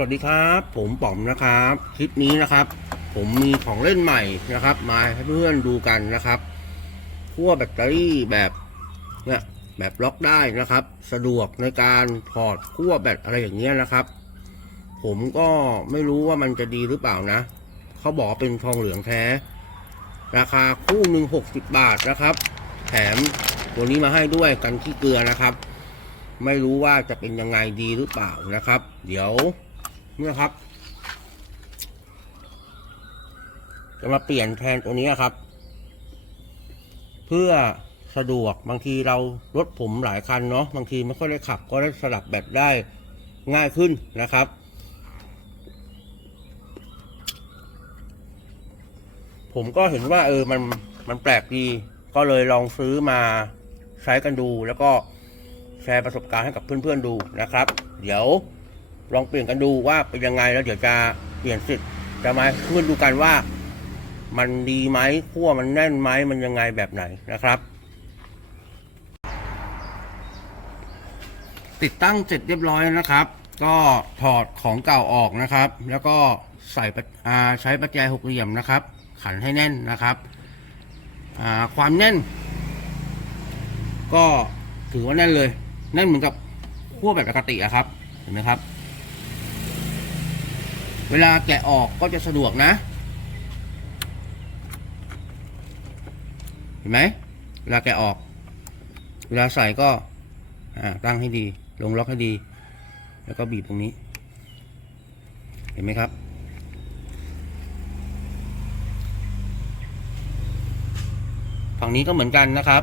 สวัสดีครับ ผมป๋อมนะครับ คลิปนี้นะครับ ผมมีของเล่นใหม่นะครับ มาให้เพื่อนดูกันนะครับขั้วแบตเตอรี่แบบเนี่ยแบบล็อกได้นะครับ สะดวกในการถอดขั้วแบตอะไรอย่างเงี้ยนะครับ ผมก็ไม่รู้ว่ามันจะดีหรือเปล่านะเขาบอกเป็นทองเหลืองแท้ ราคาคู่หนึ่งหกสิบบาทนะครับ แถมตัวนี้มาให้ด้วยกันขี้เกลือนะครับ ไม่รู้ว่าจะเป็นยังไงดีหรือเปล่านะครับ เดี๋ยว เนี่ยครับ จะมาเปลี่ยนแทนตัวนี้ครับ เพื่อสะดวกบางทีเรารถผมหลายคันเนาะบางทีไม่ค่อยได้ขับ ก็ได้สลับแบตได้ง่ายขึ้นนะครับผมก็เห็นว่าเออมันมันแปลกดี ก็เลยลองซื้อมาใช้กันดู แล้วก็แชร์ประสบการณ์ให้กับเพื่อนๆดูนะครับ เดี๋ยว ลองเปลี่ยนกันดูว่าเป็นยังไงแล้วเดี๋ยวจะเปลี่ยนสิทธิ์จะมาให้นดูกันว่า มันดีไหมขั้วมันแน่นไหมมันยังไงแบบไหนนะครับ ติดตั้งเสร็จเรียบร้อยนะครับ ก็ถอดของเก่าออกนะครับ แล้วก็ใส่ใช้ประแจหกเหลี่ยมนะครับ ขันให้แน่นนะครับความแน่น ก็ถือว่าแน่นเลย แน่นเหมือนกับขั้วแบบปกติอะครับ เห็นไหมครับ เวลาแกะออกก็จะสะดวกนะ เห็นไหม เวลาแกะออก เวลาใส่ก็ตั้งให้ดี ลงล็อกให้ดี แล้วก็บีบตรงนี้ เห็นไหมครับ ฝั่งนี้ก็เหมือนกันนะครับ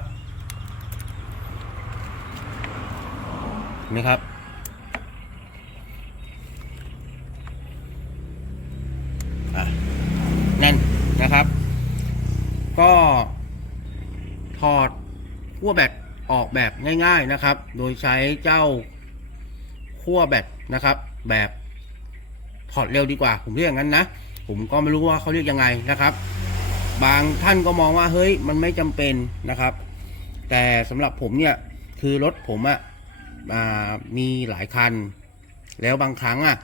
เห็นไหมครับ อะแน่นนะครับ ก็ถอ ดขั้วแบตออกแบบง่าย ๆนะครับ โดยใช้เจ้าขั้วแบตนะครับ แบบถอดเร็วดีกว่า ผมเรียกอย่างนั้นนะ ผมก็ไม่รู้ว่าเขาเรียกยังไงนะครับ บางท่านก็มองว่าเฮ้ยมันไม่จำเป็นนะครับ แต่สำหรับผมเนี่ยคือรถผมอะอ่ามีหลายคัน แล้วบางครั้งอะ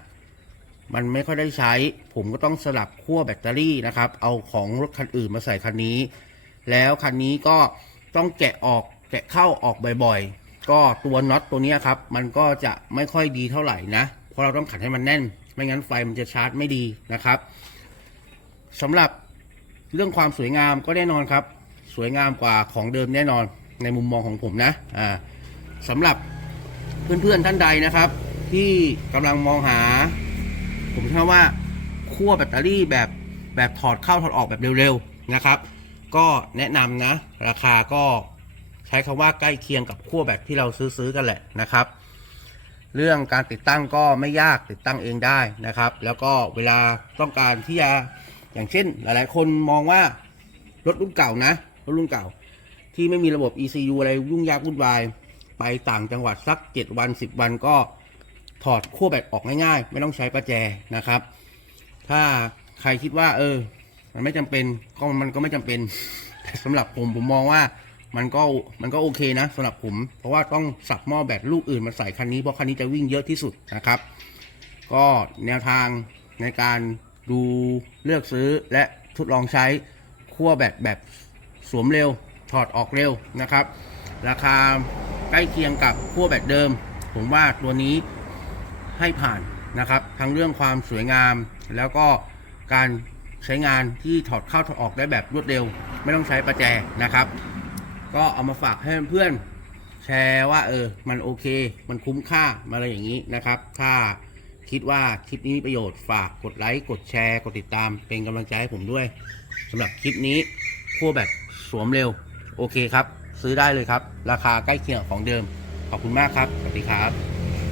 มันไม่ค่อยได้ใช้ ผมก็ต้องสลับขั้วแบตเตอรี่นะครับ เอาของรถคันอื่นมาใส่คันนี้ แล้วคันนี้ก็ ต้องแกะออกแกะเข้าออกบ่อยๆ ก็ตัวน็อตตัวนี้ครับ มันก็จะไม่ค่อยดีเท่าไหร่นะ เพราะเราต้องขันให้มันแน่น ไม่งั้นไฟมันจะชาร์จไม่ดีนะครับสำหรับเรื่องความสวยงามก็แน่นอนครับ สวยงามกว่าของเดิมแน่นอนในมุมมองของผมนะอ่าสำหรับเพื่อนๆท่านใดนะครับ ที่กำลังมองหา ผมเชื่อว่าขั้วแบตเตอรี่แบบแบบถอดเข้าถอดออกแบบเร็วๆนะครับ ก็แนะนำนะ ราคาก็ใช้คำว่าใกล้เคียงกับขั้วแบตที่เราซื้อๆกันแหละนะครับ เรื่องการติดตั้งก็ไม่ยากติดตั้งเองได้นะครับ แล้วก็เวลาต้องการที่จะอย่างเช่น หลายๆ คนมองว่ารถรุ่นเก่านะรถรุ่นเก่า ที่ไม่มีระบบ ECU อะไรยุ่งยากวุ่นวายไปต่างจังหวัดสัก 7 วัน 10 วันก็ถอดขั้วแบตออกง่ายๆ ไม่ต้องใช้ประแจนะครับ ถ้าใครคิดว่าเออ มันไม่จำเป็นก็มันก็ไม่จำเป็นแต่สำหรับผมผมมองว่ามันก็มันก็โอเคนะสำหรับผม เพราะว่าต้องสับหม้อแบตลูกอื่นมาใส่คันนี้เพราะคันนี้จะวิ่งเยอะที่สุดนะครับ ก็แนวทางในการดูเลือกซื้อและทดลองใช้ขั้วแบตแบบสวมเร็วถอดออกเร็วนะครับ ราคาใกล้เคียงกับขั้วแบตเดิม ผมว่าตัวนี้ให้ผ่านนะครับ ทั้งเรื่องความสวยงามแล้วก็การ ใช้งานที่ถอดเข้าถอดออกได้แบบรวดเร็ว ไม่ต้องใช้ประแจนะครับ ก็เอามาฝากให้เพื่อนแชร์ว่า เออ มันโอเค มันคุ้มค่ามาอะไรอย่างนี้นะครับ ถ้าคิดว่าคลิปนี้มีประโยชน์ฝากกดไลค์กดแชร์ กดติดตามเป็นกำลังใจให้ผมด้วยสำหรับคลิปนี้ขั้วแบบสวมเร็ว โอเคครับ ซื้อได้เลยครับ ราคาใกล้เคียงของเดิม ขอบคุณมากครับ สวัสดีครับ